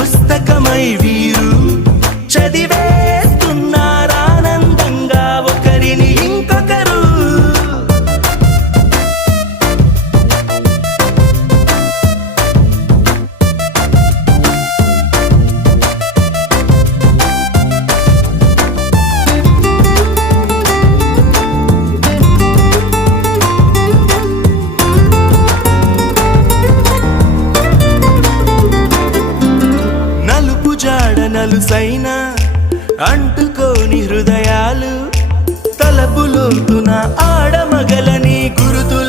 పుస్తకమై వీరు చదివేస్తున్నారానందంగా ఒకరిని ఇంకొకరు. నలుసైన అంటుకోని హృదయాలు తలపులోతున ఆడమగలని గురుతు